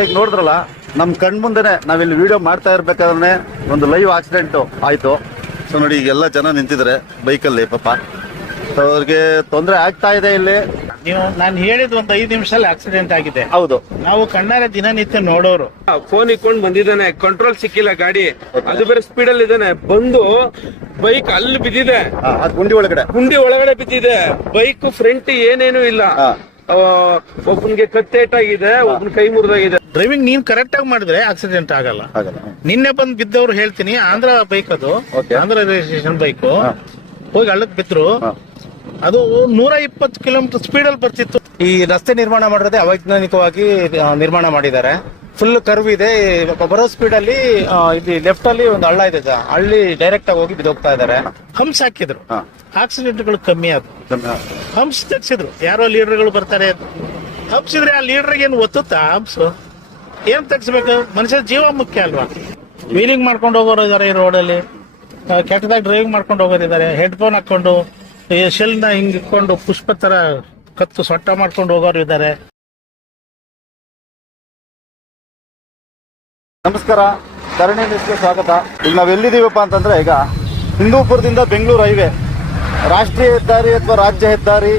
ಈಗ ನೋಡಿದ್ರಲ್ಲ, ನಮ್ ಕಣ್ ಮುಂದೆನೆ ನಾವಿಲ್ಲಿ ವಿಡಿಯೋ ಮಾಡ್ತಾ ಇರ್ಬೇಕಾದ್ರೆ ಒಂದು ಲೈವ್ ಆಕ್ಸಿಡೆಂಟ್ ಆಯ್ತು. ಸೊ ನೋಡಿ, ಈಗೆಲ್ಲ ಜನ ನಿಂತಿದ್ರೆ ಬೈಕಲ್ಲಿ, ಪಾಪ ಅವ್ರಿಗೆ ತೊಂದರೆ ಆಗ್ತಾ ಇದೆ. ಇಲ್ಲಿ ನಾನು ಹೇಳಿದ್ ಒಂದು 5 ನಿಮಿಷದಲ್ಲಿ ಆಕ್ಸಿಡೆಂಟ್ ಆಗಿದೆ. ಹೌದು, ನಾವು ಕಣ್ಣಾರೆ ದಿನನಿತ್ಯ ನೋಡೋರು. ಫೋನ್ ಇಟ್ಕೊಂಡು ಬಂದಿದ್ದಾನೆ, ಕಂಟ್ರೋಲ್ ಸಿಕ್ಕಿಲ್ಲ ಗಾಡಿ, ಅದು ಬೇರೆ ಸ್ಪೀಡ್ ಅಲ್ಲಿ ಇದ್ದಾನೆ. ಬಂದು ಬೈಕ್ ಅಲ್ಲಿ ಬಿದ್ದಿದೆ, ಗುಂಡಿ ಒಳಗಡೆ ಬಿದ್ದಿದೆ. ಬೈಕ್ ಫ್ರಂಟ್ ಏನೇನು ಇಲ್ಲ. ಒಬ್ಬನಿಗೆ ಕತ್ತೇಟಾಗಿದೆ, ಒಬ್ಬನ ಕೈ ಮುರಿದಾಗಿದೆ. ಡ್ರೈವಿಂಗ್ ನೀನ್ ಕರೆಕ್ಟ್ ಆಗಿ ಮಾಡಿದ್ರೆ ಆಕ್ಸಿಡೆಂಟ್ ಆಗಲ್ಲ. ನಿನ್ನೆ ಬಂದ್ ಬಿದ್ದವ್ರು ಹೇಳ್ತೀನಿ, ಆಂಧ್ರ ಬೈಕ್ ಅದು, ಆಂಧ್ರ ರಿಜಿಸ್ಟ್ರೇಷನ್ ಬೈಕ್ ಹೋಗಿ ಹಳ್ಳಕ್ ಬಿದ್ರು. ಅದು 120 ಕಿಲೋಮೀಟರ್ ಸ್ಪೀಡ್ ಅಲ್ಲಿ ಬರ್ತಿತ್ತು. ಈ ರಸ್ತೆ ನಿರ್ಮಾಣ ಮಾಡಿರೋದೇ ಅವೈಜ್ಞಾನಿಕವಾಗಿ ನಿರ್ಮಾಣ ಮಾಡಿದ್ದಾರೆ. ಫುಲ್ ಕರ್ವ್ ಇದೆ. ಬರೋ ಸ್ಪೀಡ್ ಅಲ್ಲಿ ಇಲ್ಲಿ ಲೆಫ್ಟ್ ಅಲ್ಲಿ ಒಂದು ಹಳ್ಳ ಇದೆ, ಹಳ್ಳಿ ಡೈರೆಕ್ಟ್ ಆಗಿ ಹೋಗಿ ಬಿದ್ದೋಗ್ತಾ ಇದಾರೆ. ಹಂಪ್ಸ್ ಹಾಕಿದ್ರು, ಆಕ್ಸಿಡೆಂಟ್ಗಳು ಕಮ್ಮಿ ಆದ್ರು. ಹಂಪ್ಸ್ ತೆಗ್ಸಿದ್ರು, ಯಾರೋ ಲೀಡರ್ಗಳು ಬರ್ತಾರೆ ಹಂಪ್ಸಿದ್ರೆ ಆ ಲೀಡರ್ಗೆ ಏನು ಒತ್ತುತ್ತಾ ಹಂಪ್ಸ್? ಏನ್ ತೆಗ್ಸ್ಬೇಕು? ಮನುಷ್ಯ ಜೀವ ಮುಖ್ಯ ಅಲ್ವಾ? ವೀಲಿಂಗ್ ಮಾಡ್ಕೊಂಡು ಹೋಗೋರು ಇದಾರೆ ಈ ರೋಡಲ್ಲಿ, ಕೆಟ್ಟದಾಗಿ ಡ್ರೈವಿಂಗ್ ಮಾಡ್ಕೊಂಡು ಹೋಗೋರಿದ್ದಾರೆ, ಹೆಡ್ ಫೋನ್ ಹಾಕೊಂಡು ಶೆಲ್ನ ಹಿಂಗ್ ಇಟ್ಕೊಂಡು ಪುಷ್ಪ ತರ ಕತ್ತು ಸೊಟ್ಟ ಮಾಡ್ಕೊಂಡು ಹೋಗೋರು ಇದ್ದಾರೆ. ನಮಸ್ಕಾರ, ಕರಣಿ ನ್ಯೂಸ್ಗೆ ಸ್ವಾಗತ. ಈಗ ನಾವ್ ಎಲ್ಲಿದೀವಪ್ಪ ಅಂತಂದ್ರೆ, ಈಗ ಹಿಂದೂಪುರದಿಂದ ಬೆಂಗಳೂರು ಹೈವೇ ರಾಷ್ಟ್ರೀಯ ಹೆದ್ದಾರಿ ಅಥವಾ ರಾಜ್ಯ ಹೆದ್ದಾರಿ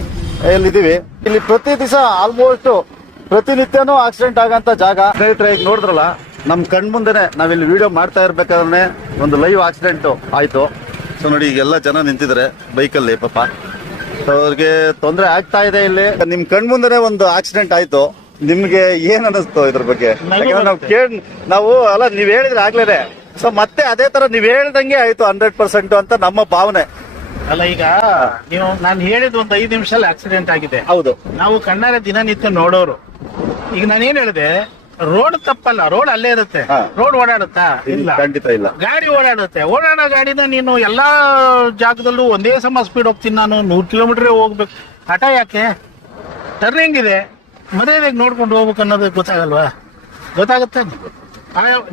ಎಲ್ಲಿದ್ದೀವಿ. ಇಲ್ಲಿ ಪ್ರತಿ ದಿವಸ ಆಲ್ಮೋಸ್ಟ್ ಪ್ರತಿನಿತ್ಯನೂ ಆಕ್ಸಿಡೆಂಟ್ ಆಗಂತ ಜಾಗ. ಸ್ನೇಹಿತರೆ, ಈಗ ನೋಡಿದ್ರಲ್ಲ, ನಮ್ ಕಣ್ ಮುಂದೆನೆ ನಾವಿಲ್ಲಿ ವಿಡಿಯೋ ಮಾಡ್ತಾ ಇರ್ಬೇಕಾದ್ರೆ ಒಂದು ಲೈವ್ ಆಕ್ಸಿಡೆಂಟ್ ಆಯ್ತು. ಸೊ ನೋಡಿ, ಈಗೆಲ್ಲ ಜನ ನಿಂತಿದ್ರೆ ಬೈಕಲ್ಲಿ, ಪಾಪ ಅವ್ರಿಗೆ ತೊಂದರೆ ಆಗ್ತಾ ಇದೆ. ಇಲ್ಲಿ ನಿಮ್ ಕಣ್ ಮುಂದೆನೆ ಒಂದು ಆಕ್ಸಿಡೆಂಟ್ ಆಯ್ತು. ನಿಮ್ಗೆ ಏನ್ ಅನಿಸ್ತು ಇದ್ರ ಬಗ್ಗೆ? ನಾವು ಅಲ್ಲ, ನೀವ್ ಹೇಳಿದ್ರೆ ಆಗ್ಲೇನೆ. ಸೊ ಮತ್ತೆ ಅದೇ ತರ ನೀವ್ ಹೇಳ್ದಂಗೆ ಆಯ್ತು 100% ಅಂತ ನಮ್ಮ ಭಾವನೆ. ಅಲ್ಲ, ಈಗ ನಾನು ಹೇಳಿದ್ ಒಂದು 5 ನಿಮಿಷದಲ್ಲಿ ಆಕ್ಸಿಡೆಂಟ್ ಆಗಿದೆ. ಹೌದು, ನಾವು ಕಣ್ಣಾರೆ ದಿನನಿತ್ಯ ನೋಡೋರು. ಈಗ ನಾನೇನ್ ಹೇಳಿದೆ, ರೋಡ್ ತಪ್ಪಲ್ಲ, ರೋಡ್ ಅಲ್ಲೇ ಇರುತ್ತೆ. ರೋಡ್ ಓಡಾಡುತ್ತಾ? ಇಲ್ಲ, ಖಂಡಿತ ಇಲ್ಲ. ಗಾಡಿ ಓಡಾಡುತ್ತೆ. ಓಡಾಡೋ ಗಾಡಿನ ನೀನು ಎಲ್ಲಾ ಜಾಗದಲ್ಲೂ ಒಂದೇ ಸಮ ಸ್ಪೀಡ್ ಹೋಗ್ತೀನಿ, ನಾನು 100 ಕಿಲೋಮೀಟರ್ ಹೋಗ್ಬೇಕು. ಹಠ ಯಾಕೆ? ಟರ್ನಿಂಗ್ ಇದೆ, ಮರ್ಯಾದೆಗೆ ನೋಡ್ಕೊಂಡು ಹೋಗ್ಬೇಕು ಅನ್ನೋದು ಗೊತ್ತಾಗಲ್ವಾ? ಗೊತ್ತಾಗುತ್ತೆ.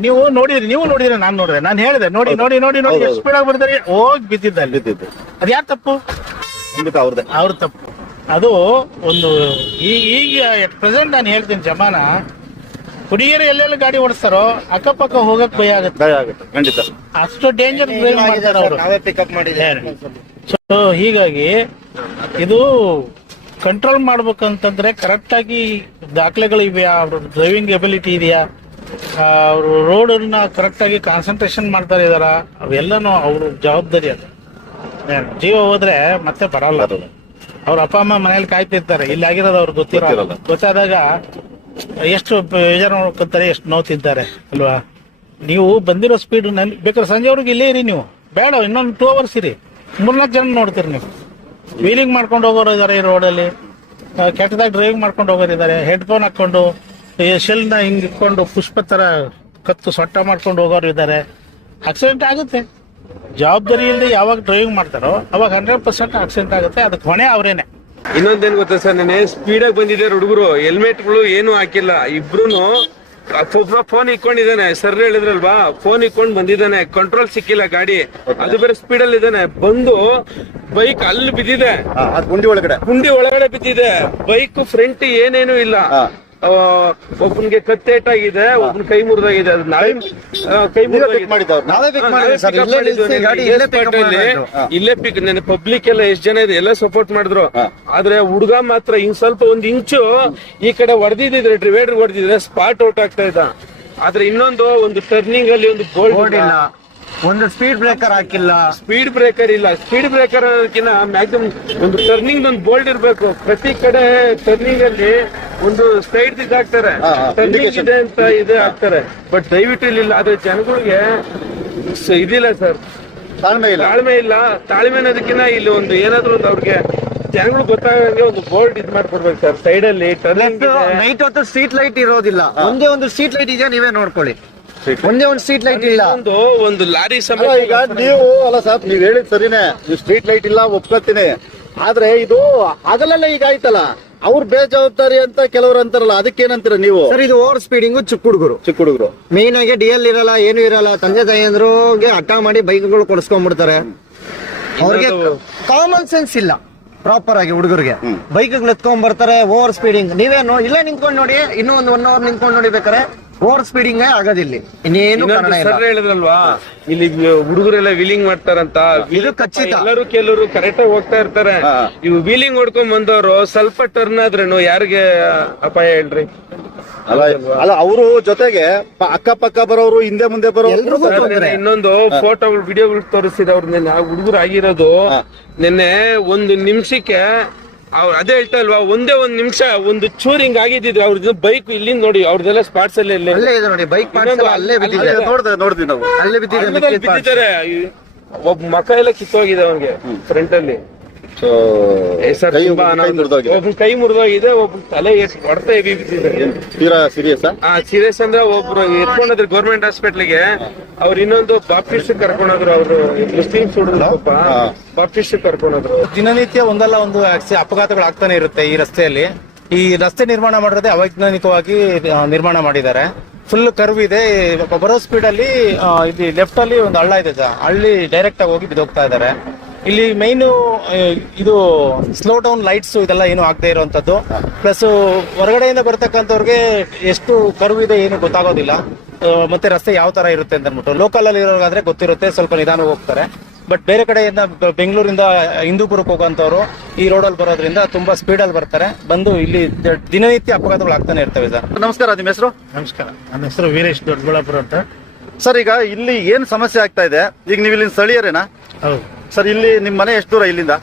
ನೀವು ನೋಡಿದ್ರಿ, ನಾನು ನೋಡಿದೆ. ನಾನು ಹೇಳಿದೆ, ನೋಡಿ ಎಷ್ಟು ಸ್ಪೀಡ್ ಆಗಿ ಬರ್ತಾರೆ, ಹೋಗಿ ಬಿದ್ದಿದ್ದ ಅಲ್ಲಿ. ಅದ್ ಯಾರು ತಪ್ಪು? ಅವ್ರ ತಪ್ಪು. ಅದು ಒಂದು ಈಗ ಎಟ್ ಪ್ರೆಸೆಂಟ್ ನಾನು ಹೇಳ್ತೀನಿ, ಜಮಾನ ಹುಡುಗಿಯರು ಎಲ್ಲೆಲ್ಲ ಗಾಡಿ ಓಡಿಸ್ತಾರೋ ಅಕ್ಕಪಕ್ಕ ಹೋಗಕ್ ಭಯ ಆಗುತ್ತೆ. ಖಂಡಿತ ಅಷ್ಟು ಡೇಂಜರ್ ಡ್ರೈವ್ ಮಾಡ್ತಾರೆ ಅವರು. ಪಿಕಪ್ ಮಾಡಿದ್ದಾರೆ. ಸೊ ಹೀಗಾಗಿ ಇದು ಕಂಟ್ರೋಲ್ ಮಾಡ್ಬೇಕಂತಂದ್ರೆ ಕರೆಕ್ಟ್ ಆಗಿ ದಾಖಲೆಗಳು ಇದೆಯಾ, ಅವ್ರ ಡ್ರೈವಿಂಗ್ ಎಬಿಲಿಟಿ ಇದೆಯಾ, ಅವರು ರೋಡ್ ಅನ್ನ ಕರೆಕ್ಟ್ ಆಗಿ ಕಾನ್ಸಂಟ್ರೇಷನ್ ಮಾಡ್ತಾ ಇದಾರ, ಅವೆಲ್ಲನೂ ಅವ್ರ ಜವಾಬ್ದಾರಿ. ಅದು ಜೀವ ಹೋದ್ರೆ ಮತ್ತೆ ಬರಲ್ಲ. ಅವ್ರ ಅಪ್ಪ ಅಮ್ಮ ಮನೇಲಿ ಕಾಯ್ತಿರ್ತಾರೆ, ಇಲ್ಲಿ ಆಗಿರೋದು ಅವ್ರಿಗೆ ಗೊತ್ತಿರಲ್ಲ. ಗೊತ್ತಾದಾಗ ಎಷ್ಟು ಬೇಜಾರು ನೋಡ್ಕೊಂತಾರೆ, ಎಷ್ಟು ನೋವು ತಿಂತಾರೆ ಅಲ್ವಾ? ನೀವು ಬಂದಿರೋ ಸ್ಪೀಡ್ ಬೇಕಾದ್ರೆ ಸಂಜೆವರೆಗೆ ಇಲ್ಲೇ ಇರಿ, ನೀವು ಬೇಡ ಇನ್ನೊಂದು 2 hours ಇರಿ, 3-4 ಜನ ನೋಡ್ತೀರಿ ನೀವು. ವೀಲಿಂಗ್ ಮಾಡ್ಕೊಂಡು ಹೋಗೋರು ಇದಾರೆ ಈ ರೋಡಲ್ಲಿ, ಕೆಟ್ಟದಾಗಿ ಡ್ರೈವಿಂಗ್ ಮಾಡ್ಕೊಂಡು ಹೋಗೋರಿದ್ದಾರೆ, ಹೆಡ್ ಫೋನ್ ಹಾಕೊಂಡು ಶೆಲ್ನ ಹಿಂಗ್ ಇಟ್ಕೊಂಡು ಪುಷ್ಪ ತರ ಕತ್ತು ಸೊಟ್ಟ ಮಾಡ್ಕೊಂಡು ಹೋಗೋರು ಇದ್ದಾರೆ. ಆಕ್ಸಿಡೆಂಟ್ ಆಗುತ್ತೆ. ಜವಾಬ್ದಾರಿ ಇಲ್ಲದೆ ಯಾವಾಗ ಡ್ರೈವಿಂಗ್ ಮಾಡ್ತಾರೋ ಅವಾಗ 100% ಆಕ್ಸಿಡೆಂಟ್ ಆಗುತ್ತೆ. ಅದಕ್ಕೆ ಹೊಣೆ ಅವರೇನೆ. ಇನ್ನೊಂದೇನ್ ಗೊತ್ತಾ ಸರ್, ನೆನೆ ಸ್ಪೀಡ್ ಆಗಿ ಬಂದಿದ್ದಾರೆ ಹುಡುಗರು, ಹೆಲ್ಮೆಟ್ಗಳು ಏನು ಹಾಕಿಲ್ಲ. ಇಬ್ರುನು ಫೋನ್ ಇಟ್ಕೊಂಡಿದ್ದಾನೆ, ಸರ್ ಹೇಳಿದ್ರಲ್ವಾ, ಫೋನ್ ಇಟ್ಕೊಂಡು ಬಂದಿದ್ದಾನೆ, ಕಂಟ್ರೋಲ್ ಸಿಕ್ಕಿಲ್ಲ ಗಾಡಿ, ಅದು ಬೇರೆ ಸ್ಪೀಡ್ ಅಲ್ಲಿ ಇದ್ದಾನೆ. ಬಂದು ಬೈಕ್ ಅಲ್ಲಿ ಬಿದ್ದಿದೆ, ಗುಂಡಿ ಒಳಗಡೆ ಬಿದ್ದಿದೆ. ಬೈಕ್ ಫ್ರಂಟ್ ಏನೇನು ಇಲ್ಲ. ಒಬ್ಬನಿಗೆ ಕತ್ತೇಟಾಗಿದೆ, ಒಬ್ಬನ ಕೈ ಮುರಿದಾಗಿದೆ. ಅದು ನಾವೇ ಕೈ ಇಲ್ಲೇ ಪಿಕ್ ನನ್ನ ಪಬ್ಲಿಕ್ ಎಲ್ಲ ಎಷ್ಟ್ ಜನ ಇದೆ ಎಲ್ಲ ಸಪೋರ್ಟ್ ಮಾಡಿದ್ರು. ಆದ್ರೆ ಹುಡುಗ ಮಾತ್ರ ಹಿಂಗ್ ಸ್ವಲ್ಪ 1 ಇಂಚು ಈ ಕಡೆ ಹೊಡೆದಿದ್ರೆ, ಡಿವೈಡರ್ ಹೊಡೆದಿದ್ರೆ ಸ್ಪಾಟ್ ಔಟ್ ಆಗ್ತಾ ಇದ್ದ. ಆದ್ರೆ ಇನ್ನೊಂದು ಟರ್ನಿಂಗ್ ಅಲ್ಲಿ ಒಂದು ಬೋಲ್ಡ್ ಇಲ್ಲ, ಒಂದು ಸ್ಪೀಡ್ ಬ್ರೇಕರ್ ಹಾಕಿಲ್ಲ. ಸ್ಪೀಡ್ ಬ್ರೇಕರ್ ಅನ್ನೋದಕ್ಕಿಂತ ಮ್ಯಾಕ್ಸಿಮಮ್ ಒಂದು ಟರ್ನಿಂಗ್ ಒಂದು ಬೋಲ್ಡ್ ಇರ್ಬೇಕು. ಪ್ರತಿ ಕಡೆ ಟರ್ನಿಂಗ್ ಅಲ್ಲಿ ಒಂದು ಸೈಡ್ ಹಾಕ್ತಾರೆ, ಟರ್ನಿಂಗ್ ಇದೆ ಅಂತ ಇದೆ ಹಾಕ್ತಾರೆ. ಬಟ್ ದಯವಿಟ್ಟು ಇಲ್ಲ. ಆದ್ರೆ ಜನಗಳಿಗೆ ಇದಿಲ್ಲ ಸರ್, ತಾಳ್ಮೆ ಇಲ್ಲ. ತಾಳ್ಮೆ ಅನ್ನೋದಕ್ಕಿಂತ ಇಲ್ಲಿ ಒಂದು ಏನಾದ್ರು ಒಂದು ಅವ್ರಿಗೆ ಜನಗಳು ಗೊತ್ತಾಗಂಗೆ ಒಂದು ಬೋಲ್ಡ್ ಇದ್ ಮಾಡ್ಕೊಡ್ಬೇಕು ಸರ್. ಸೈಡ್ ಅಲ್ಲಿ ಟರ್ನಿಂಗ್ ನೈಟ್ ಹೊತ್ತು ಸ್ಟ್ರೀಟ್ ಲೈಟ್ ಇರೋದಿಲ್ಲ. ಒಂದೇ ಒಂದು ಸ್ಟ್ರೀಟ್ ಲೈಟ್ ಇದೆಯಾ, ನೀವೇ ನೋಡ್ಕೊಳ್ಳಿ. ಒಂದೇ ಒಂದು ಸ್ಟ್ರೀಟ್ ಲೈಟ್ ಇಲ್ಲ. ಒಂದು ಲಾರಿ ಈಗ ನೀವು ಅಲ್ಲ ಸರ್, ನೀವ್ ಹೇಳಿದ್ ಸರಿನೇ, ನೀವು ಸ್ಟ್ರೀಟ್ ಲೈಟ್ ಇಲ್ಲ ಒಪ್ಕೊತೀನಿ. ಆದ್ರೆ ಇದು ಹಗಲೆಲ್ಲ ಈಗ ಆಯ್ತಲ್ಲ, ಅವ್ರ ಬೇಜವಾಬ್ದಾರಿ ಅಂತ ಕೆಲವರು ಅಂತಾರಲ್ಲ, ಅದಕ್ಕೇನಂತೀರ ನೀವು? ಸರ್, ಇದು ಓವರ್ ಸ್ಪೀಡಿಂಗು ಚಿಕ್ಕ ಹುಡುಗರು ಮೇನ್ ಆಗಿ DL ಇರಲ್ಲ, ಏನು ಇರಲ್ಲ. ತಂದೆ ತಾಯಿಯಂದ್ರಿಗೆ ಹಠ ಮಾಡಿ ಬೈಕ್ಗಳು ಕೊಡಿಸ್ಕೊಂಡ್ಬಿಡ್ತಾರೆ. ಅವ್ರಿಗೆ ಕಾಮನ್ ಸೆನ್ಸ್ ಇಲ್ಲ. ಪ್ರಾಪರ್ ಆಗಿ ಹುಡುಗರಿಗೆ ಬೈಕ್ ಎತ್ಕೊಂಡ್ ಬರ್ತಾರೆ ಓವರ್ ಸ್ಪೀಡಿಂಗ್. ನೀವೇನು ಇಲ್ಲೇ ನಿಂತ್ಕೊಂಡು ನೋಡಿ, ಇನ್ನೂ ಒಂದು 1 hour ನಿಂತ್ಕೊಂಡು ನೋಡಿ ಬೇಕಾರೆ ಓವರ್ ಸ್ಪೀಡಿಂಗ್ ಆಗೋದಿಲ್ಲ. ಇನ್ನೇನು ಕಾರಣ ಇಲ್ಲ. ಸರ್ ಹೇಳಿದ್ರಲ್ವಾ ಇಲ್ಲಿ ಹುಡುಗರೆಲ್ಲ ವೀಲಿಂಗ್ ಮಾಡ್ತಾರಂತ. ಇದು ಖಚಿತ. ಎಲ್ಲರೂ ಕೆಲವರು ಕರೆಕ್ಟ್ ಆಗಿ ಹೋಗ್ತಾ ಇರ್ತಾರೆ. ಇವು ವೀಲಿಂಗ್ ಹೊಡ್ಕೊಂಡ್ ಬಂದವರು ಸ್ವಲ್ಪ ಟರ್ನ್ ಆದ್ರೇನು ಯಾರಿಗೆ ಅಪಾಯ ಹೇಳ್ರಿ? ಅಲ್ಲ ಅವರು ಜೊತೆಗೆ ಅಕ್ಕಪಕ್ಕ ಬರೋರು, ಹಿಂದೆ ಮುಂದೆ ಬರೋರು. ಇನ್ನೊಂದು ಫೋಟೋಗಳು ವಿಡಿಯೋಗಳು ತೋರಿಸಿದ ಅವ್ರ ಹುಡುಗರು ಆಗಿರೋದು ನಿನ್ನೆ 1 ನಿಮಿಷಕ್ಕೆ ಅವ್ರು ಅದೇ ಹೇಳ್ತಾ ಇಲ್ವಾ, ಒಂದೇ 1 ನಿಮಿಷ ಒಂದು ಚೂರ್ ಹಿಂಗ್ ಆಗಿದ್ದಿದ್ರೆ ಅವ್ರದ್ದು ಬೈಕ್ ಇಲ್ಲಿಂದ ನೋಡಿ ಅವ್ರದೆಲ್ಲ ಸ್ಪಾಟ್ಸ್ ಅಲ್ಲೇ ಅಲ್ಲೇ ಇದೆ ನೋಡಿ, ಬೈಕ್ ಅಲ್ಲೇ ಬಿದ್ದಿದೆ. ನೋಡಿದ್ವಿ ನಾವು, ಅಲ್ಲೇ ಬಿದ್ದಿದ್ದಾರೆ. ಒಬ್ಬ ಮಕ ಎಲ್ಲ ಕಿತ್ತೋಗಿದೆ ಅವನ್ಗೆ ಫ್ರಂಟ್ ಅಲ್ಲಿ. ಒಬ್ಬ ಕೈ ಮುರಿದೋಗಿದೆ, ಒಬ್ಬ ತಲೆ ಹೊಡೆತ ಹೆವಿ ಬಿದ್ದಿದೆ. ಸೀರಿಯಸ್ ಅಂದ್ರೆ ಒಬ್ರು ಎತ್ಕೊಂಡ್ರು ಗೌರ್ಮೆಂಟ್ ಹಾಸ್ಪಿಟ್ಲಿಗೆ. ಅವ್ರು ಇನ್ನೊಂದು ಬಾಪ್ಟಿಸ್ಟ್ ಕರ್ಕೊಂಡೋದ್ರು. ಅವ್ರು ಮುಸ್ಲಿಮ್ಸ್ ಹುಡುಗರು ಬಾಪ್ಟಿಸ್ಟ್ ಕರ್ಕೊಂಡೋದ್ರು. ದಿನನಿತ್ಯ ಒಂದಲ್ಲ ಒಂದು ಅಪಘಾತಗಳು ಆಗ್ತಾನೆ ಇರುತ್ತೆ ಈ ರಸ್ತೆಯಲ್ಲಿ. ಈ ರಸ್ತೆ ನಿರ್ಮಾಣ ಮಾಡಿರೋದೇ ಅವೈಜ್ಞಾನಿಕವಾಗಿ ನಿರ್ಮಾಣ ಮಾಡಿದ್ದಾರೆ. ಫುಲ್ ಕರ್ವ್ ಇದೆ. ಬರೋ ಸ್ಪೀಡ್ ಅಲ್ಲಿ ಇಲ್ಲಿ ಲೆಫ್ಟ್ ಅಲ್ಲಿ ಒಂದು ಹಳ್ಳ ಇದೆ, ಹಳ್ಳಿ ಡೈರೆಕ್ಟ್ ಆಗಿ ಹೋಗಿ ಬಿದ್ದೋಗ್ತಾ ಇದ್ದಾರೆ. ಇಲ್ಲಿ ಮೈನ್ ಇದು ಸ್ಲೋ ಡೌನ್ ಲೈಟ್ಸ್ ಇದೆಲ್ಲ ಏನು ಆಗದೆ ಇರುವಂತದ್ದು. ಪ್ಲಸ್ ಹೊರಗಡೆಯಿಂದ ಬರ್ತಕ್ಕಂಥವ್ರಿಗೆ ಎಷ್ಟು ಕರ್ವ್ ಇದೆ ಏನು ಗೊತ್ತಾಗೋದಿಲ್ಲ. ಮತ್ತೆ ರಸ್ತೆ ಯಾವ ತರ ಇರುತ್ತೆ ಅಂತ ಅಂದ್ಬಿಟ್ಟು ಲೋಕಲ್ ಅಲ್ಲಿ ಇರೋರ್ಗಾದ್ರೆ ಗೊತ್ತಿರುತ್ತೆ, ಸ್ವಲ್ಪ ನಿಧಾನವಾಗಿ ಹೋಗ್ತಾರೆ. ಬಟ್ ಬೇರೆ ಕಡೆಯಿಂದ ಬೆಂಗಳೂರಿಂದ ಹಿಂದೂಪುರಕ್ಕೆ ಹೋಗುವಂತವ್ರು ಈ ರೋಡಲ್ಲಿ ಬರೋದ್ರಿಂದ ತುಂಬಾ ಸ್ಪೀಡ್ ಅಲ್ಲಿ ಬರ್ತಾರೆ. ಬಂದು ಇಲ್ಲಿ ದಿನನಿತ್ಯ ಅಪಘಾತಗಳು ಆಗ್ತಾನೆ ಇರ್ತವೆ. ಸರ್ ನಮಸ್ಕಾರ, ನಿಮ್ಮ ಹೆಸರು? ನಮಸ್ಕಾರ, ನನ್ನ ಹೆಸರು ವೀರೇಶ್ ದೊಡ್ಡಬಳ್ಳಾಪುರ ಅಂತ. ಸರ್, ಈಗ ಇಲ್ಲಿ ಏನ್ ಸಮಸ್ಯೆ ಆಗ್ತಾ ಇದೆ? ಈಗ ನೀವು ಇಲ್ಲಿ ಸ್ಥಳೀಯರೇನಾ? ಹೌದು ಸರ್. ಇಲ್ಲಿ ನಿಮ್ ಮನೆ ಎಷ್ಟು ದೂರ ಇಲ್ಲಿಂದ?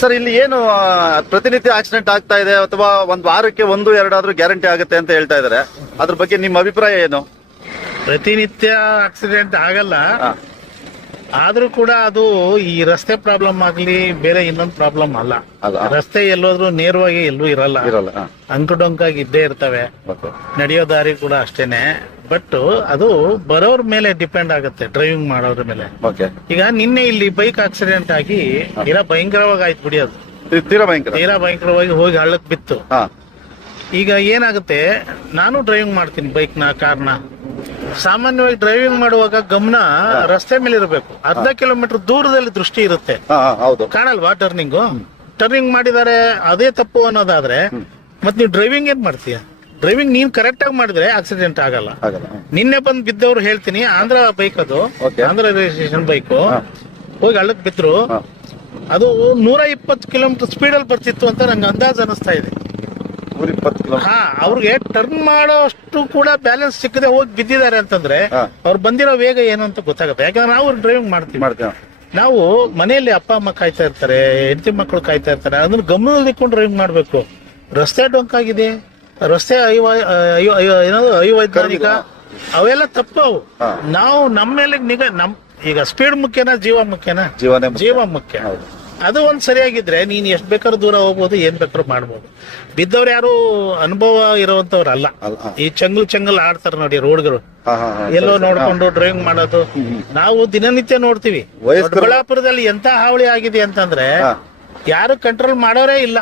ಸರ್, ಇಲ್ಲಿ ಏನು ಪ್ರತಿನಿತ್ಯ ಆಕ್ಸಿಡೆಂಟ್ ಆಗ್ತಾ ಇದೆ, ಅಥವಾ ಒಂದ್ ವಾರಕ್ಕೆ 1-2 ಆದ್ರೂ ಗ್ಯಾರಂಟಿ ಆಗುತ್ತೆ ಅಂತ ಹೇಳ್ತಾ ಇದಾರೆ. ಅದ್ರ ಬಗ್ಗೆ ನಿಮ್ಮ ಅಭಿಪ್ರಾಯ ಏನು? ಪ್ರತಿನಿತ್ಯ ಆಕ್ಸಿಡೆಂಟ್ ಆಗಲ್ಲ, ಆದ್ರೂ ಕೂಡ ಅದು ಈ ರಸ್ತೆ ಪ್ರಾಬ್ಲಮ್ ಆಗ್ಲಿ ಬೇರೆ ಇನ್ನೊಂದು ಪ್ರಾಬ್ಲಮ್ ಅಲ್ಲ. ರಸ್ತೆ ಎಲ್ಲೋದ್ರೂ ನೇರವಾಗಿ ಎಲ್ಲೂ ಇರಲ್ಲ, ಅಂಕು ಡೊಂಕಾಗಿ ಇದ್ದೇ ಇರ್ತವೆ. ನಡೆಯೋ ದಾರಿ ಕೂಡ ಅಷ್ಟೇನೆ. ಬಟ್ ಅದು ಬರೋರ್ ಮೇಲೆ ಡಿಪೆಂಡ್ ಆಗುತ್ತೆ, ಡ್ರೈವಿಂಗ್ ಮಾಡೋದ್ರ ಮೇಲೆ. ಈಗ ನಿನ್ನೆ ಇಲ್ಲಿ ಬೈಕ್ ಆಕ್ಸಿಡೆಂಟ್ ಆಗಿ ಭಯಂಕರವಾಗಿ ಆಯ್ತು ಬಿಡಿ. ಅದು ತೀರಾ ಭಯಂಕರವಾಗಿ ಹೋಗಿ ಹಳ್ಳಕ್ ಬಿತ್ತು. ಈಗ ಏನಾಗುತ್ತೆ, ನಾನು ಡ್ರೈವಿಂಗ್ ಮಾಡ್ತೀನಿ ಬೈಕ್ನ, ಕಾರ್ನ. ಸಾಮಾನ್ಯವಾಗಿ ಡ್ರೈವಿಂಗ್ ಮಾಡುವಾಗ ಗಮನ ರಸ್ತೆ ಮೇಲೆ ಇರಬೇಕು. 1/2 ಕಿಲೋಮೀಟರ್ ದೂರದಲ್ಲಿ ದೃಷ್ಟಿ ಇರುತ್ತೆ, ಕಾಣಲ್ವಾ? ಟರ್ನಿಂಗ್ ಮಾಡಿದ್ದಾರೆ, ಅದೇ ತಪ್ಪು ಅನ್ನೋದಾದ್ರೆ ಮತ್ ನೀವು ಡ್ರೈವಿಂಗ್ ಏನ್ ಮಾಡ್ತೀಯ? ಡ್ರೈವಿಂಗ್ ನೀನ್ ಕರೆಕ್ಟ್ ಆಗಿ ಮಾಡಿದ್ರೆ ಆಕ್ಸಿಡೆಂಟ್ ಆಗಲ್ಲ. ನಿನ್ನೆ ಬಂದ್ ಬಿದ್ದವ್ರು ಹೇಳ್ತೀನಿ, ಆಂಧ್ರ ಬೈಕ್, ಅದು ಆಂಧ್ರ ರಿಜಿಸ್ಟ್ರೇಷನ್ ಬೈಕ್, ಹೋಗಿ ಹಳ್ಳಕ್ ಬಿದ್ರು. ಅದು 120 ಕಿಲೋಮೀಟರ್ ಸ್ಪೀಡಲ್ಲಿ ಬರ್ತಿತ್ತು ಅಂತ ನಂಗೆ ಅಂದಾಜ್ ಅನಿಸ್ತಾ ಇದೆ. ಅವ್ರಿಗೆ ಟರ್ನ್ ಮಾಡೋಷ್ಟು ಕೂಡ ಬ್ಯಾಲೆನ್ಸ್ ಸಿಕ್ಕದೆ ಹೋಗಿ ಬಿದ್ದಿದ್ದಾರೆ ಅಂತಂದ್ರೆ ಅವ್ರು ಬಂದಿರೋ ವೇಗ ಏನು ಅಂತ ಗೊತ್ತಾಗುತ್ತೆ. ಯಾಕಂದ್ರೆ ನಾವು ಡ್ರೈವಿಂಗ್ ಮಾಡ್ತೀವಿ. ನಾವು ಮನೆಯಲ್ಲಿ ಅಪ್ಪ ಅಮ್ಮ ಕಾಯ್ತಾ ಇರ್ತಾರೆ, ಹೆಂಡತಿ ಮಕ್ಕಳು ಕಾಯ್ತಾ ಇರ್ತಾರೆ, ಅದನ್ನ ಗಮನದಲ್ಲಿ ಇಟ್ಕೊಂಡು ಡ್ರೈವಿಂಗ್ ಮಾಡ್ಬೇಕು. ರಸ್ತೆ ಡೊಂಕಾಗಿದೆ, ರಸ್ತೆ ಅವೈಜ್ಞಾನಿಕ, ಅವೆಲ್ಲ ತಪ್ಪು. ಅವು ನಾವು ನಮ್ಮ ಮೇಲೆ ನಿಗಾ, ಈಗ ಸ್ಪೀಡ್ ಮುಖ್ಯನಾ ಜೀವ ಮುಖ್ಯನಾ? ಜೀವ ಮುಖ್ಯ. ಅದು ಒಂದ್ ಸರಿಯಾಗಿದ್ರೆ ನೀನ್ ಎಷ್ಟ್ ಬೇಕಾದ್ರೂ ದೂರ ಹೋಗ್ಬೋದು, ಏನ್ ಬೇಕಾದ್ರೂ ಮಾಡ್ಬೋದು. ಬಿದ್ದವ್ರು ಯಾರು ಅನುಭವ ಇರುವಂತವ್ರಲ್ಲ. ಈ ಚಂಗಲ್ ಆಡ್ತಾರ ನೋಡಿ ರೋಡ್ಗಳು, ಎಲ್ಲೋ ನೋಡ್ಕೊಂಡು ಡ್ರೈವಿಂಗ್ ಮಾಡೋದು ನಾವು ದಿನನಿತ್ಯ ನೋಡ್ತೀವಿ. ದೊಡ್ಡಬಳ್ಳಾಪುರದಲ್ಲಿ ಎಂತ ಹಾವಳಿ ಆಗಿದೆ ಅಂತಂದ್ರೆ ಯಾರು ಕಂಟ್ರೋಲ್ ಮಾಡೋರೇ ಇಲ್ಲ.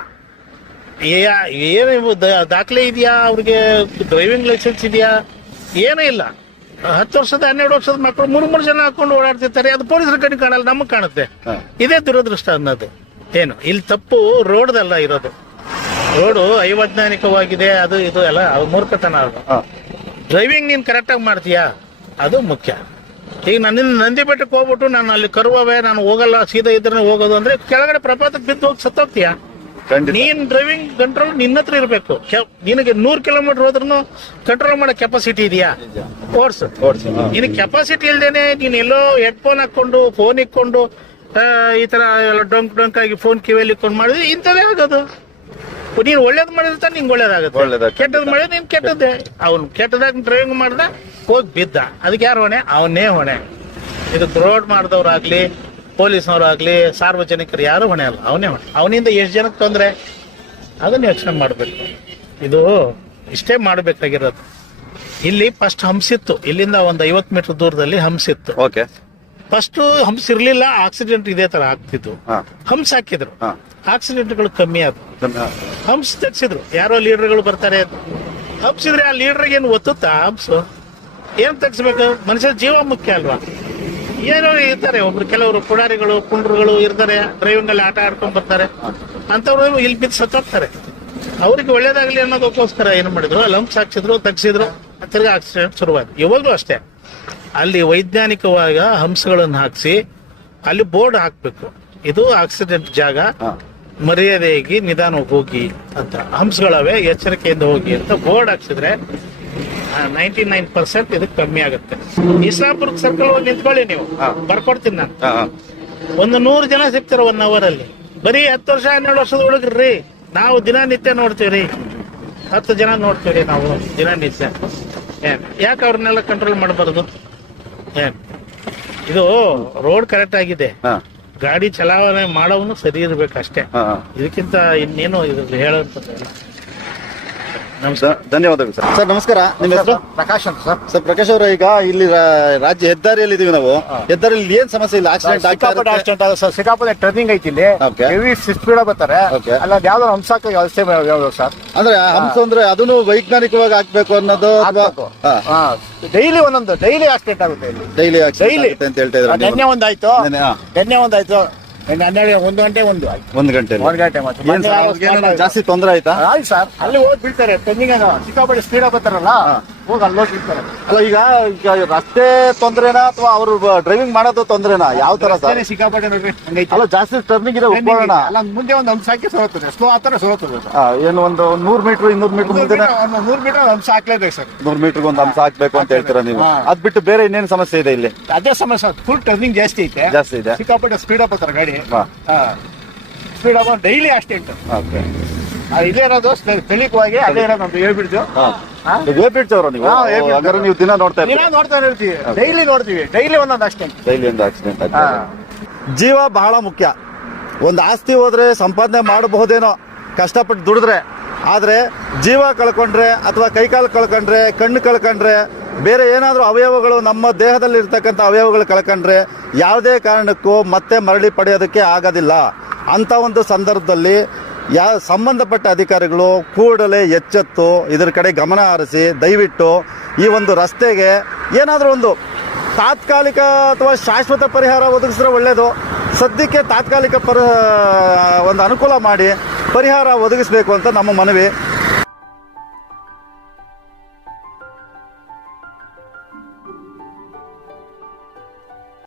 ಏನು ದಾಖಲೆ ಇದೆಯಾ ಅವ್ರಿಗೆ? ಡ್ರೈವಿಂಗ್ ಲೈಸೆನ್ಸ್ ಇದೆಯಾ? ಏನೂ ಇಲ್ಲ. 10 ವರ್ಷದ 12 ವರ್ಷದ ಮಕ್ಕಳು 3 ಜನ ಹಾಕೊಂಡು ಓಡಾಡ್ತಿರ್ತಾರೆ. ಅದು ಪೊಲೀಸರ ಕಡೆ ಕಾಣಲ್ಲ, ನಮಗ್ ಕಾಣುತ್ತೆ. ಇದೇ ದುರದೃಷ್ಟ ಅನ್ನೋದು. ಏನು ಇಲ್ಲಿ ತಪ್ಪು ರೋಡ್ದಲ್ಲ ಇರೋದು. ರೋಡು ಅವೈಜ್ಞಾನಿಕವಾಗಿದೆ, ಅದು ಇದು ಎಲ್ಲ ಮೂರ್ಖತನ. ಅದು ಡ್ರೈವಿಂಗ್ ನೀನ್ ಕರೆಕ್ಟ್ ಆಗಿ ಮಾಡ್ತೀಯಾ, ಅದು ಮುಖ್ಯ. ಈಗ ನನ್ನಿಂದ ನಂದಿ ಬೆಟ್ಟಕ್ಕೆ ಹೋಗ್ಬಿಟ್ಟು ನಾನು ಅಲ್ಲಿ ಕರುವವೆ ನಾನು ಹೋಗಲ್ಲ, ಸೀದಾ ಇದ್ರೆ ಹೋಗೋದು ಅಂದ್ರೆ ಕೆಳಗಡೆ ಪ್ರಪಾತಕ್ಕೆ ಬಿದ್ದು ಹೋಗಿ ಸತ್ತೋಗ್ತೀಯ. ನೀನ್ ಡ್ರೈವಿಂಗ್ ಕಂಟ್ರೋಲ್ ನಿನ್ನ ಹತ್ರ ಇರ್ಬೇಕು. ನಿನಗೆ 100 ಕಿಲೋಮೀಟರ್ ಹೋದ್ರೂ ಕಂಟ್ರೋಲ್ ಮಾಡೋ ಕೆಪಾಸಿಟಿ ಇದೆಯಾ? ಓಡ್ಸು. ನಿನಗೆ ಕೆಪಾಸಿಟಿ ಇಲ್ದೇನೆ ನೀನ್ ಎಲ್ಲೋ ಹೆಡ್ಫೋನ್ ಹಾಕೊಂಡು ಫೋನ್ ಇಕ್ಕೊಂಡು ಈ ತರ ಡೊಂಕ್ ಆಗಿ ಫೋನ್ ಕಿವಿಯಲ್ಲಿ ಇಕ್ಕೊಂಡು ಮಾಡಿದ್ರೆ ಇಂಥದೇ ಆಗೋದು. ನೀನ್ ಒಳ್ಳೇದ್ ಮಾಡಿದ್ರೆ ನಿಂಗೆ ಒಳ್ಳೇದಾಗುತ್ತೆ, ಕೆಟ್ಟದ್ ಮಾಡಿದ್ರೆ ನೀನ್ ಕೆಟ್ಟದ್ದೇ. ಅವ್ನು ಕೆಟ್ಟದಾಗ ಡ್ರೈವಿಂಗ್ ಮಾಡ್ದ ಹೋಗಿ ಬಿದ್ದ, ಅದಕ್ಕೆ ಯಾರು ಹೊಣೆ? ಅವನೇ ಹೊಣೆ. ಇದಕ್ಕೆ ರೋಡ್ ಮಾಡಿದವ್ರಾಗ್ಲಿ, ಪೊಲೀಸ್ನವ್ರಾಗ್ಲಿ, ಸಾರ್ವಜನಿಕರು ಯಾರು ಹೊಣೆ ಅಲ್ಲ, ಅವನೇ ಹೊಣೆ. ಅವನಿಂದ ಎಷ್ಟು ಜನಕ್ಕೆ ತೊಂದ್ರೆ ಅದನ್ನ ಯೋಚನೆ ಮಾಡ್ಬೇಕು. ಇದು ಇಷ್ಟೇ ಮಾಡ್ಬೇಕಾಗಿರೋದು. ಇಲ್ಲಿ ಫಸ್ಟ್ ಹಂಸಿತ್ತು, ಇಲ್ಲಿಂದ ಒಂದು 50 ಮೀಟರ್ ದೂರದಲ್ಲಿ ಹಂಸಿತ್ತು. ಫಸ್ಟ್ ಹಂಸ್ ಇರ್ಲಿಲ್ಲ, ಆಕ್ಸಿಡೆಂಟ್ ಇದೇ ತರ ಆಗ್ತಿತ್ತು. ಹಂಸ್ ಹಾಕಿದ್ರು, ಆಕ್ಸಿಡೆಂಟ್ಗಳು ಕಮ್ಮಿ ಆದ್ರು. ಹಂಸ್ ತೆಗ್ಸಿದ್ರು, ಯಾರೋ ಲೀಡರ್ಗಳು ಬರ್ತಾರೆ ಹಂಸಿದ್ರೆ ಆ ಲೀಡರ್ಗೆ ಏನು ಒತ್ತುತ್ತಾ? ಹಂಸು ಏನ್ ತೆಗ್ಸ್ಬೇಕು? ಮನುಷ್ಯ ಜೀವ ಮುಖ್ಯ ಅಲ್ವಾ? ಏನೋ ಇರ್ತಾರೆ ಒಬ್ರು, ಕೆಲವರು ಪುಡಾರಿಗಳು ಪುಂಡ್ರುಗಳು ಇರ್ತಾರೆ, ಡ್ರೈವಿಂಗ್ ಅಲ್ಲಿ ಆಟ ಆಡ್ಕೊಂಡ್ ಬರ್ತಾರೆ, ಅಂತವ್ರು ಇಲ್ಲಿ ಬಿದ್ದು ಸತ್ತೋಗ್ತಾರೆ. ಅವ್ರಿಗೆ ಒಳ್ಳೇದಾಗ್ಲಿ ಅನ್ನೋದಕ್ಕೋಸ್ಕರ ಏನ್ ಮಾಡಿದ್ರು, ಲಂಪ್ಸ್ ಹಾಕ್ಸಿದ್ರು, ತಗ್ಸಿದ್ರು, ತಿರ್ಗಾ ಆಕ್ಸಿಡೆಂಟ್ ಶುರುವಾಯ್ತು. ಯಾವಾಗ್ಲೂ ಅಷ್ಟೇ, ಅಲ್ಲಿ ವೈಜ್ಞಾನಿಕವಾಗಿ ಹಂಸಗಳನ್ನು ಹಾಕ್ಸಿ ಅಲ್ಲಿ ಬೋರ್ಡ್ ಹಾಕ್ಬೇಕು, ಇದು ಆಕ್ಸಿಡೆಂಟ್ ಜಾಗ, ಮರ್ಯಾದೆಯಾಗಿ ನಿಧಾನವಾಗಿ ಹೋಗಿ ಅಂತ, ಹಂಸಗಳವೆ ಎಚ್ಚರಿಕೆಯಿಂದ ಹೋಗಿ ಅಂತ ಬೋರ್ಡ್ ಹಾಕ್ಸಿದ್ರೆ 99% ಇದಕ್ಕೆ ಕಮ್ಮಿ ಆಗುತ್ತೆ. ಇಸ್ಲಾಂಪುರ್ ಸರ್ಕಲ್ ಹೋಗಿ ನಿಂತ್ಕೊಳ್ಳಿ, ನೀವು ಬರ್ಕೊಡ್ತೀನಿ ನಾನು. ಒಂದು 100 ಜನ ಸಿಗ್ತಾರೆ 1 hour ಅಲ್ಲಿ. ಬರೀ 10 ವರ್ಷ 12 ವರ್ಷದ ಹುಡುಗ್ರಿ, ನಾವು ದಿನನಿತ್ಯ ನೋಡ್ತೀವ್ರಿ, 10 ಜನ ನೋಡ್ತೀವ್ರಿ ನಾವು ದಿನನಿತ್ಯ. ಯಾಕೆ ಅವ್ರನ್ನೆಲ್ಲ ಕಂಟ್ರೋಲ್ ಮಾಡಬಾರದು? ಇದು ರೋಡ್ ಕರೆಕ್ಟ್ ಆಗಿದೆ, ಗಾಡಿ ಚಲಾವಣೆ ಮಾಡೋನು ಸರಿ ಇರ್ಬೇಕಷ್ಟೇ, ಇದಕ್ಕಿಂತ ಇನ್ನೇನು ಇದ್ರಲ್ಲಿ ಹೇಳೋಂಥದ್ದು. ನಮಸ್ಕಾರ, ಧನ್ಯವಾದಗಳು ಸರ್. ಸರ್ ನಮಸ್ಕಾರ, ನಿಮ್ಮ ಹೆಸರು? ಪ್ರಕಾಶ್ ಅಂತ ಸರ್. ಸರ್ ಪ್ರಕಾಶ್ ಅವರು, ಈಗ ಇಲ್ಲಿ ರಾಜ್ಯ ಹೆದ್ದಾರಿಯಲ್ಲಿ ಇದೀವಿ ನಾವು. ಹೆದ್ದಾರಿಯಲ್ಲಿ ಏನ್ ಸಮಸ್ಯೆ ಇಲ್ಲ, ಆಕ್ಸಿಡೆಂಟ್ ಆಕ್ಸಿಡೆಂಟ್ ಆಗ ಸರ್, ಸಿಕ್ಕಾಪಟ್ಟೆ ಟರ್ನಿಂಗ್ ಐತಿ ಇಲ್ಲಿ, Okay. ಹೆವಿ ಸ್ಪೀಡ್ ಬರ್ತಾರೆ, Okay. ಅಲ್ಲ ಯಾವ್ದೋ ಹಂಸಕ್ಕೆ ವ್ಯವಸ್ಥೆ ಯಾವ್ದು ಸರ್. ಅಂದ್ರೆ ಹಂಸ ಅಂದ್ರೆ ಅದನ್ನು ವೈಜ್ಞಾನಿಕವಾಗಿ ಹಾಕ್ಬೇಕು ಅನ್ನೋದು, ಡೈಲಿ ಒಂದೊಂದು ಡೈಲಿ ಆಕ್ಸಿಡೆಂಟ್ ಆಗುತ್ತೆ ಇಲ್ಲಿ. Daily Daily. ಅಂತ ಹೇಳ್ತಾ ಇದ್ದಾರೆ. ನಿನ್ನೆ ಒಂದಾಯ್ತು, ನೆನ್ನೆ, ಹಾ. ನಿನ್ನೆ ಒಂದಾಯ್ತು, ನಿನ್ನೆ 1 ಗಂಟೆ ಒಂದು ಆಯ್ತು. 1 ಗಂಟೆ 1 ಗಂಟೆ ಮತ್ತೆ ಏನ್ ಸರ್, ಅವ್ರಿಗೇನಾದ್ರು ಜಾಸ್ತಿ ತೊಂದರೆ ಆಯ್ತಾ? ಆಯ್ತು ಸರ್, ಅಲ್ಲಿ ಹೋಗಿ ಬೀಳ್ತಾರೆ, ಟರ್ನಿಂಗ್ ಸಿಕ್ಕಾಪಟ್ಟೆ ಸ್ಪೀಡ್ ಬರ್ತಾರಲ್ಲ, ಹೋಗಿ ಅಲ್ಲಿ ಹೋಗಿ ಬೀಳ್ತಾರೆ. ಅಲ್ಲ ಈಗ ರಸ್ತೆ ತೊಂದ್ರೆನಾ ಅಥವಾ ಅವರು ಡ್ರೈವಿಂಗ್ ಮಾಡೋದು ತೊಂದ್ರೆನಾ, ಯಾವ ತರ ಸರ್? ಸಿಕ್ಕಾಪಟ್ಟೆ ನೋಡ್ರಿ ಹಂಗೈತೆ. ಅಲ್ಲ ಜಾಸ್ತಿ ಟರ್ನಿಂಗ್ ಇದೆ, ಒಪ್ಕೊಳ್ಳೋಣ. ಅಲ್ಲ ಮುಂದೆ ಒಂದು ಹಂಸ ಹಾಕಿ ಸೋರ್ತದೆ, ಸ್ಲೋ ಆತರ ಸೋರ್ತದೆ. ಏನು ಒಂದು 100 ಮೀಟರ್ 200 ಮೀಟರ್ ಮುಂದೆ 100 ಮೀಟರ್ ಹಂಸ ಹಾಕ್ಲೇಬೇಕು ಸರ್. 100 ಮೀಟರ್ ಒಂದು ಹಂಸ ಹಾಕ್ಬೇಕು ಅಂತ ಹೇಳ್ತೀರಾ ನೀವು? ಹಾ. ಅದ್ ಬಿಟ್ಟು ಬೇರೆ ಇನ್ನೇನು ಸಮಸ್ಯೆ ಇದೆ ಇಲ್ಲಿ? ಅದೇ ಸಮಸ್ಯೆ, ಫುಲ್ ಟರ್ನಿಂಗ್ ಜಾಸ್ತಿ ಐತೆ, ಜಾಸ್ತಿ ಇದೆ. ಸಿಕ್ಕಾಪಟ್ಟೆ ಸ್ಪೀಡ್ ಬರ್ತಾರೆ ಗಾಡಿ, ಹಾ. Speed up daily accident. Okay. ಇಲ್ಲೇ ಇರೋದು ಸ್ಥಳೀಯವಾಗಿ ಅಲ್ಲೇ ಇರೋದು ಅಂತ ಹೇಳ್ಬಿಡ್ತು. ಹೇಳ್ಬಿಡ್ತವ್ರ ನೀವು? ಹಾ, ಹೇಳ್ಬಿಡ್ತೀವಿ. ಹಾಗಾದ್ರೆ ನೀವು ದಿನ ನೋಡ್ತಾ ಇರ್ತೀರಿ? ದಿನ ನೋಡ್ತಾ ಇರ್ತೀವಿ, ಡೈಲಿ ನೋಡ್ತೀವಿ, ಡೈಲಿ ಒಂದೊಂದು ಆಕ್ಸಿಡೆಂಟ್. ಡೈಲಿ ಒಂದು ಆಕ್ಸಿಡೆಂಟ್ ಆಯ್ತು. ಜೀವ ಬಹಳ ಮುಖ್ಯ. ಒಂದು ಆಸ್ತಿ ಹೋದ್ರೆ ಸಂಪಾದನೆ ಮಾಡಬಹುದೇನೋ ಕಷ್ಟಪಟ್ಟು ದುಡಿದ್ರೆ, ಆದ್ರೆ ಜೀವ ಕಳ್ಕೊಂಡ್ರೆ ಅಥವಾ ಕೈಕಾಲು ಕಳ್ಕೊಂಡ್ರೆ, ಕಣ್ಣು ಕಳ್ಕೊಂಡ್ರೆ, ಬೇರೆ ಏನಾದರೂ ಅವಯವಗಳು ನಮ್ಮ ದೇಹದಲ್ಲಿ ಇರ್ತಕ್ಕಂಥ ಅವಯವಗಳು ಕಳ್ಕೊಂಡ್ರೆ ಯಾವುದೇ ಕಾರಣಕ್ಕೂ ಮತ್ತೆ ಮರಳಿ ಪಡೆಯೋದಕ್ಕೆ ಆಗೋದಿಲ್ಲ. ಅಂಥ ಒಂದು ಸಂದರ್ಭದಲ್ಲಿ ಸಂಬಂಧಪಟ್ಟ ಅಧಿಕಾರಿಗಳು ಕೂಡಲೇ ಎಚ್ಚೆತ್ತು ಇದರ ಕಡೆ ಗಮನ ಹರಿಸಿ ದಯವಿಟ್ಟು ಈ ಒಂದು ರಸ್ತೆಗೆ ಏನಾದರೂ ಒಂದು ತಾತ್ಕಾಲಿಕ ಅಥವಾ ಶಾಶ್ವತ ಪರಿಹಾರ ಒದಗಿಸಿದ್ರೆ ಒಳ್ಳೆಯದು. ಸದ್ಯಕ್ಕೆ ತಾತ್ಕಾಲಿಕ ಒಂದು ಅನುಕೂಲ ಮಾಡಿ ಪರಿಹಾರ ಒದಗಿಸಬೇಕು ಅಂತ ನಮ್ಮ ಮನವಿ.